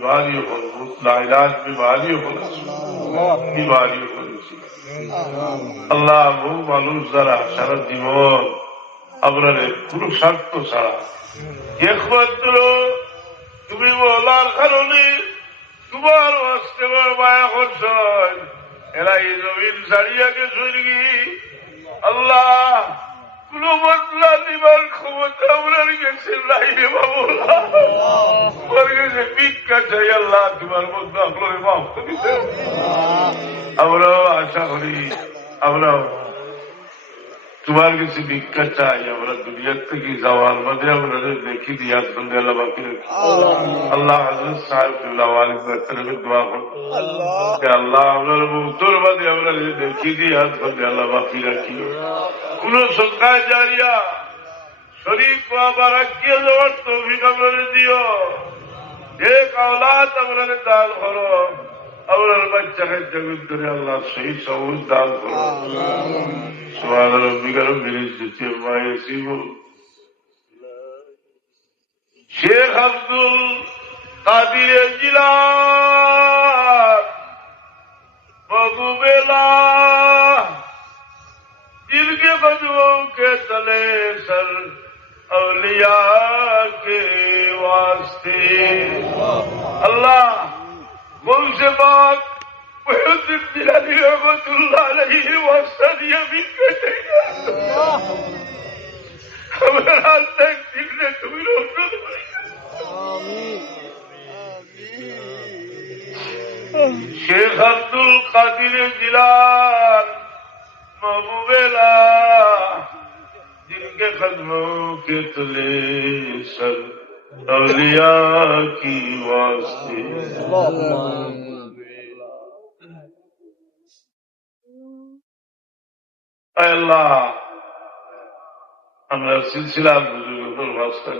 बीमारियों को लाइलाज बीमारियों को बीमारियों আল্লাহ বহু মানুষ যারা সারা জীবন আপনার পুরুষার্থ ছাড়া একমাত্র তুমি বলার কারণে তোমার অস্তেবার মায়া করছ এরা এই জমিন ছাড়িয়া গেছে আল্লাহ কোন বদলা দিবার ক্ষমতা আপনার গেছে নাই রে বাবু ওর ভিক্ষা চাই আল্লাহ তোমার মধ্যে আপনার মাফ দিতে। আমরাও আশা করি আমরা তোমার কাছে ভিক্ষা চাই আমরা দুনিয়ার থেকে যাওয়ার মধ্যে আমরা দেখি দিয়া সঙ্গে আল্লাহ বাকি আল্লাহ। হজরত সাহেব দোয়া করো আল্লাহ। আপনার উত্তর বাদে আমরা দেখি দিয়া সঙ্গে আল্লাহ বাকি রাখি কোন সংখ্যায় জারিয়া শরীর আবার রাখিয়ে যাওয়ার তৌফিক আমরা দিও। এক আওলাদ আমরা দান করো। اور البتہ جگت کرے اللہ صحیح سعود دان کرو سوال ربی کرم میری سچے مائے سیبو شیخ عبد القادر جلال محبوب اللہ جن کے بجوؤں کے تلے سر اولیاء کے واسطے اللہ বংশবাক মহিউদ্দিন বিলানি রহমতুল্লাহ আলহীর বর্ষা দিয়ে বিক্রেতে আমরা আজ দেখছি যে তুমি রহমত শেখ আব্দুল কাদির জিলার महबूबेला जिनके कदमों के तले सर اولیاء کی واسطے۔ اللہ، ہمارا سلسلہ واسطہ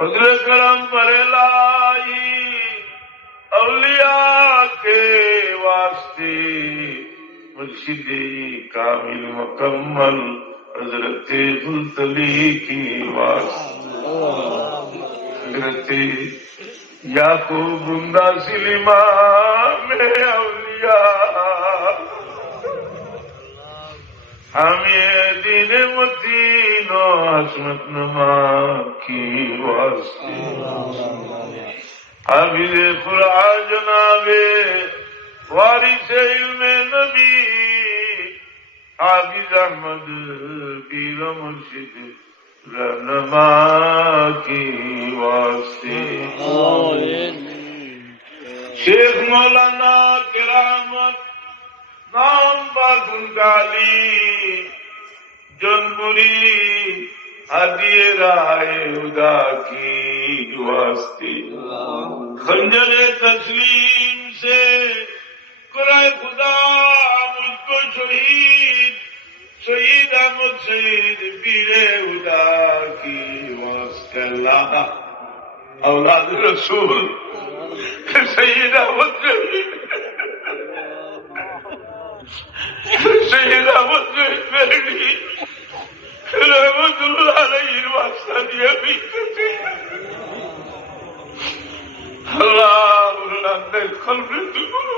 حضرت کرم اولیاء کے واسطے۔ مرشد کامل مکمل حضرت گلتلی کی واسطے۔ ইয়াকুব বুন্দা সিলিমা মে আউলিয়া আমি দিন মতিন হাসমত নমা কি ওয়াস্তে হাবিবে কুরআন জনাবে ওয়ারিসে ইলমে নবী আবিদ আহমদ পীর মুর্শিদ रणमा की वास्ते शेख मौलाना करामत नाम बाली जौनपुरी हदिये राय उदा की वास्ते खंजर तस्लीम से कुराय खुदा मुझको शहीद مقصد پیرے خدا کی واسطہ لانا أولاد رسول سید احمد سید احمد بیٹی رحمت اللہ علیہ واسطہ دیا الله اللہ اللہ دل قلب دکھو